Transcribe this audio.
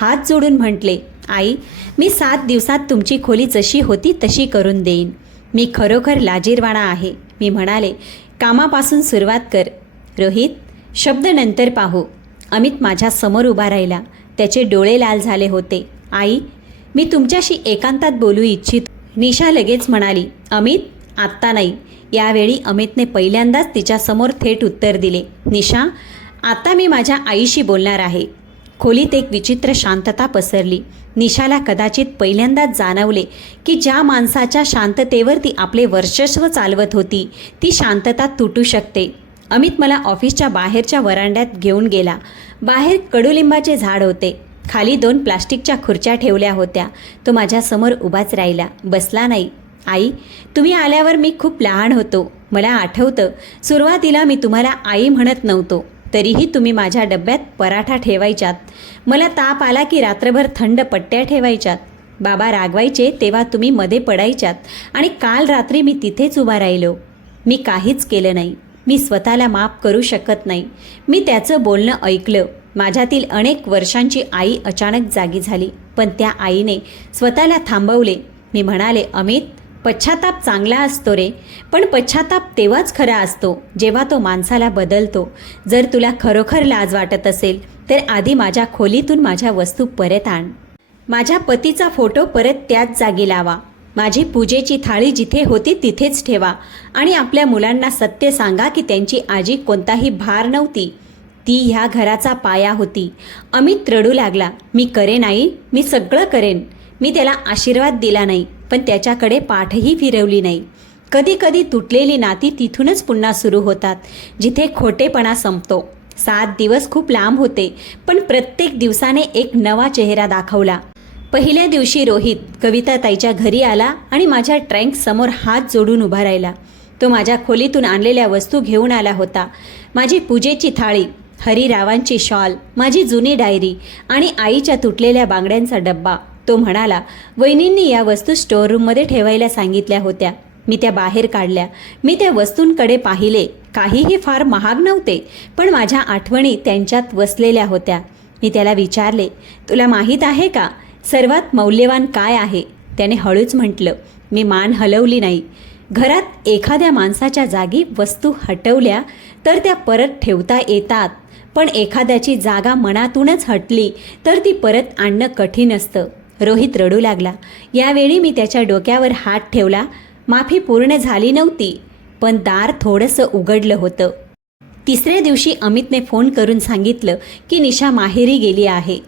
हात जोडून म्हटले, आई, मी 7 दिवसात तुमची खोली जशी होती तशी करून देईन. मी खरोखर लाजीरवाणा आहे. मी म्हणाले, कामापासून सुरुवात कर. रोहित, शब्द नंतर पाहू. अमित माझ्या समोर उभा राहिला. त्याचे डोळे लाल झाले होते. आई, मी तुमच्याशी एकांतात बोलू इच्छितो. निशा लगेच म्हणाली, अमित, आत्ता नाही. यावेळी अमितने पहिल्यांदाच तिच्यासमोर थेट उत्तर दिले, निशा, आता मी माझ्या आईशी बोलणार आहे. खोलीत एक विचित्र शांतता पसरली. निशाला कदाचित पहिल्यांदाच जाणवले की ज्या माणसाच्या शांततेवर ती आपले वर्चस्व चालवत होती ती शांतता तुटू शकते. अमित मला ऑफिसच्या बाहेरच्या वरांड्यात घेऊन गेला. बाहेर कडुलिंबाचे झाड होते. खाली 2 प्लास्टिकच्या खुर्च्या ठेवल्या होत्या. तो माझ्यासमोर उभाच राहिला, बसला नाही. आई, तुम्ही आल्यावर मी खूप लहान होतो. मला आठवतं, सुरुवातीला मी तुम्हाला आई म्हणत नव्हतो. तरीही तुम्ही माझ्या डब्यात पराठा ठेवायच्यात. मला ताप आला की रात्रभर थंड पट्ट्या ठेवायच्यात. बाबा रागवायचे तेव्हा तुम्ही मध्ये पडायच्यात. आणि काल रात्री मी तिथेच उभा राहिलो. मी काहीच केलं नाही. मी स्वतःला माफ करू शकत नाही. मी त्याचं बोलणं ऐकलं. माझ्यातील अनेक वर्षांची आई अचानक जागी झाली. पण त्या आईने स्वतःला थांबवले. मी म्हणाले, अमित, पश्चाताप चांगला असतो रे, पण पश्चाताप तेव्हाच खरा असतो जेव्हा तो माणसाला बदलतो. जर तुला खरोखर लाज वाटत असेल तर आधी माझ्या खोलीतून माझ्या वस्तू परत आण. माझ्या पतीचा फोटो परत त्याच जागी लावा. माझी पूजेची थाळी जिथे होती तिथेच ठेवा. आणि आपल्या मुलांना सत्य सांगा की त्यांची आजी कोणताही भार नव्हती. ती ह्या घराचा पाया होती. अमित रडू लागला. मी करेन आई, मी सगळं करेन. मी त्याला आशीर्वाद दिला नाही, पण त्याच्याकडे पाठही फिरवली नाही. कधी कधी तुटलेली नाती तिथूनच पुन्हा सुरू होतात, जिथे खोटेपणा संपतो. 7 दिवस खूप लांब होते, पण प्रत्येक दिवसाने एक नवा चेहरा दाखवला. पहिल्या दिवशी रोहित कविताताईच्या घरी आला आणि माझ्या ट्रँक समोर हात जोडून उभा राहिला. तो माझ्या खोलीतून आणलेल्या वस्तू घेऊन आला होता. माझी पूजेची थाळी, हरिरावांची शॉल, माझी जुनी डायरी आणि आईच्या तुटलेल्या बांगड्यांचा डब्बा. तो म्हणाला, वहिनींनी या वस्तू स्टोअररूममध्ये ठेवायला सांगितल्या होत्या. मी त्या बाहेर काढल्या. मी त्या वस्तूंकडे पाहिले. काहीही फार महाग नव्हते, पण माझ्या आठवणी त्यांच्यात वसलेल्या होत्या. मी त्याला विचारले, तुला माहीत आहे का सर्वात मौल्यवान काय आहे? त्याने हळूच म्हटलं. मी मान हलवली नाही. घरात एखाद्या माणसाच्या जागी वस्तू हटवल्या तर त्या परत ठेवता येतात, पण एखाद्याची जागा मनातूनच हटली तर ती परत आणणं कठीण असतं. रोहित रडू लागला. यावेळी मी त्याच्या डोक्यावर हात ठेवला. माफी पूर्ण झाली नव्हती, पण दार थोडंसं उघडलं होतं. 3ऱ्या दिवशी अमितने फोन करून सांगितलं की निशा माहेरी गेली आहे.